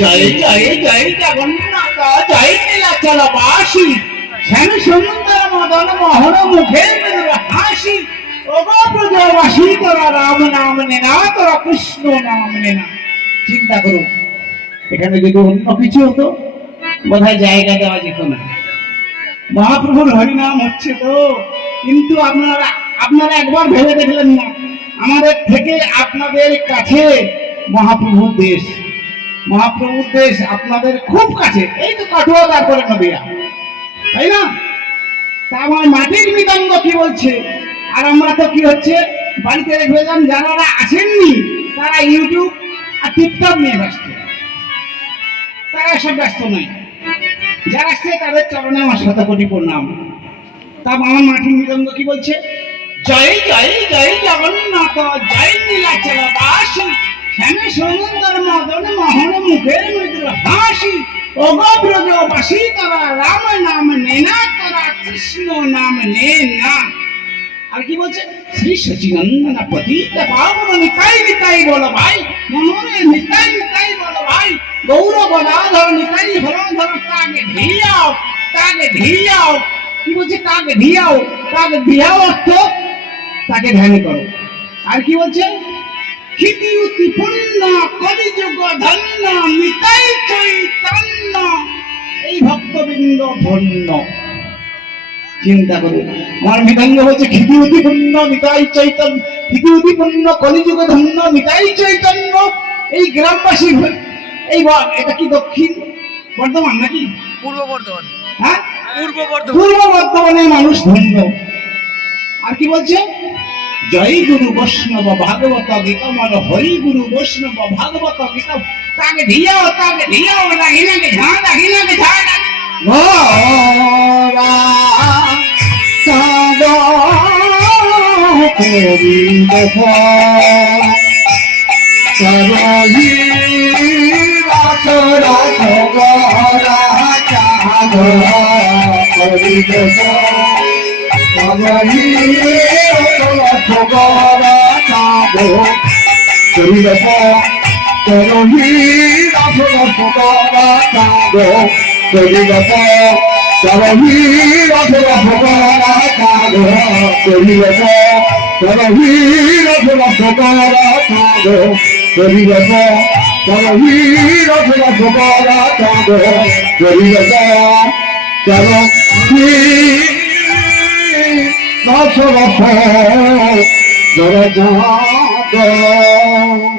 জয় জয় জয় জগন্নাথ জয় নীলাচলবাসী শ্যাম সুন্দর মদন মোহন মুখে হাসি ওগো ব্রজবাসী তোরা রাম নাম নেনা তোরা কৃষ্ণ নাম নেনা। চিন্তা করুন, এখানে যদি অন্য কিছু হতো বোধহয় জায়গা দেওয়া যেত না। মহাপ্রভুর হরিনাম হচ্ছে তো, কিন্তু আপনারা একবার ভেবে দেখলেন না আমাদের থেকে আপনাদের কাছে মহাপ্রভুর দেশ, মহাপ্রভুর দেশ আপনাদের খুব কাছে, এই তো কাটুয়া তারপরে নদিয়া, তাই না? তা আমার মাটির মৃদঙ্গ কি বলছে, আর আমরা তো কি হচ্ছে বাড়িতে রেখে যান। যারা আসেননি তারা ইউটিউব আর টিকটক নিয়ে ব্যস্ত, তারা এসব ব্যস্ত নয়। যারা আসছে তাদের চরণে আমার শতকোটি প্রণাম। তা আমার মাটির মৃদঙ্গ কি বলছে, জয় জয় জয় জগন্নাথ জয় নীলাচলবাসী শ্যাম সুন্দর মদন মোহন মুখের মৃদু হাসি ওগো ব্রজবাসী তোরা রাম নাম নেনা তোরা কৃষ্ণ নাম নে না। আর কি বলছে, শ্রী সচিনন্দন পতিত পাবন নিতাই নিতাই বলো ভাই, মনোরে নিতাই নিতাই বলো ভাই, গৌর গদাধর নিতাই হরধর তাকে ধিয়াও তাকে ধিয়াও। কি বলছে, তাকে ধিয়াও, তাকে ধিয়াও অর্থ তাকে ধ্যান করো। আর কি বলছে, ক্ষিতি অতি পূর্ণ কলিযুগ ধন্য নিতাই চৈতন্য, এই ভক্তবৃন্দ ধন্য। চিন্তা করুন, আমার মৃদঙ্গ হচ্ছে ক্ষিতি অতি পূর্ণ নিতাই চৈতন্য, ক্ষিতি অতি পূর্ণ কলিযুগ ধন্য নিতাই চৈতন্য। এই গ্রামবাসী, এই এটা কি দক্ষিণ বর্ধমান নাকি পূর্ব বর্ধমান? হ্যাঁ, পূর্ব বর্ধমানের মানুষ ধন্য। আর কি বলছে, জয় গুরু বৈষ্ণব ভাগবত গীতমর হরি গুরু বৈষ্ণব ভাগবত গীতম তাকে ধিয়াও রাহিনাকে ঝাঁটা হিনাকে ঝাঁটা চলো